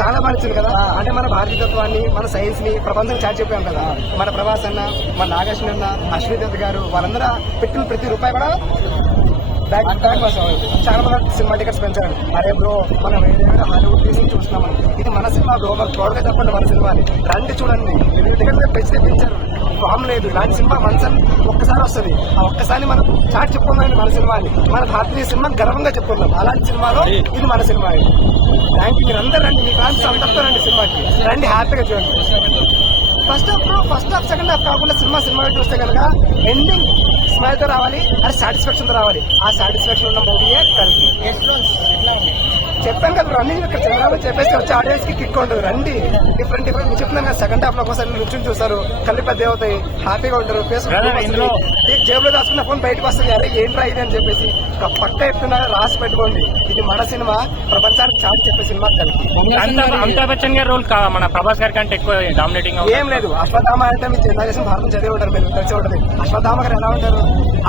చాలా బాగా నచ్చింది కదా. అంటే మన భారతీయత్వాన్ని, మన సైన్స్ ని ప్రపంచం చాటి చెప్పాం కదా. మన ప్రభాస్ అన్న, మన నాగేశ్వర అన్న, అశ్విని దత్ గారు వాళ్ళందరూ పెట్టిన ప్రతి రూపాయి కూడా చాలా మంది సినిమా టికెట్స్ పెంచారు. అరే బ్రో, మనం వేరే హాలీవుడ్ తీసి చూస్తున్నాం, ఇది మన సినిమా బ్రో, మన తోడుగా చెప్పండి మన సినిమాని రండి చూడండి. టికెట్ పెంచారు, ప్రాబ్లం లేదు. ఇలాంటి సినిమా మనసన్ ఒక్కసారి వస్తుంది. ఆ ఒక్కసారి మనం చాటి చెప్పుకుందాం మన సినిమాని, మన భారతీయ సినిమా గర్వంగా చెప్పుకుందాం. అలాంటి సినిమాలో ఇది మన సినిమా. Thank you. మీరు అందరూ రండి, మీ ఫ్యాన్స్ అంతా రండి సినిమాకి రండి, హ్యాపీగా చూడండి. ఫస్ట్ హాఫ్ సెకండ్ హాఫ్ కాకుండా సినిమా చూస్తే కనుక ఎండింగ్ స్మైల్ తో రావాలి, అది సాటిస్ఫాక్షన్ తో రావాలి. ఆ సాటిస్ఫాక్షన్ ఉన్న మూవీయే కలిపి. చెప్పాను కదా అన్ని చంద్రబాబు చెప్పేసి వచ్చే ఆడియన్స్ కి కిక్ ఉంటుంది. రండి, డిఫరెంట్ చెప్తున్నాను కదా. సెకండ్ హాఫ్ లో ఒకసారి నుంచి చూస్తారు, కళ్ళు పెద్ద అవుతాయి, హ్యాపీగా ఉంటారు. జేబులో దాచుకున్న ఫోన్ బయటకు వస్తుంది, అరే ఏంట్రా ఇది అని చెప్పేసి పక్క ఎత్తున్నా రాసి పెట్టుకోండి. ఇది మన సినిమా, ప్రపంచానికి చాటి చెప్పే సినిమా కలిపి. అమితాబ్ బచ్చన్ గారి రోల్ మన ప్రభాస్ గారి కంటే ఎక్కువ డామినేటింగ్ ఏం లేదు. అశ్వత్థామ అంటే మీరు చిన్న చేసిన భారతం చదివి ఉంటారు, మీరు తెలిసి ఉంటుంది. అశ్వత్థామ గారు ఎలా ఉంటారు,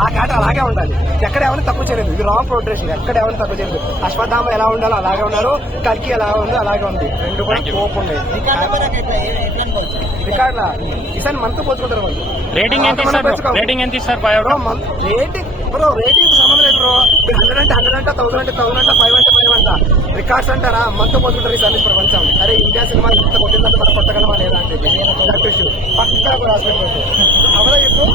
ఆ కాట అలాగే ఉండాలి. ఎక్కడ ఎవరిని తక్కువ చేయలేదు. ఇది రాంగ్ ప్రోట్రేషన్, ఎక్కడ ఎవరిని తక్కువ చేయలేదు. అశ్వత్థామ ఎలా ఉండాలో అలాగే ఉన్నారు, కల్కి ఎలా ఉందో అలాగే ఉంది. రెండు కూడా కోప్ ఉన్నాయి. రికార్డ్ లా ఈసారి మనతో పోల్చుకుంటారు వాళ్ళు. రేటింగ్ ఎంత ఇస్తారు బ్రో? రేటింగ్ సంబంధం లేదు బ్రో. 100 అంటే 100 అంట, 1000 అంటే 1000 అంట, 5 అంటే 5 అంట. రికార్డ్స్ అంటారా, మనతో పోల్చుకుంటారు ఈసారి ప్రపంచం. అరే ఇండియా సినిమా ఇంత కొట్టిందంటే మనం కొట్టగలమా లేదా అంటే పక్కా రాసిపోతుంది. అవరా చెప్పు.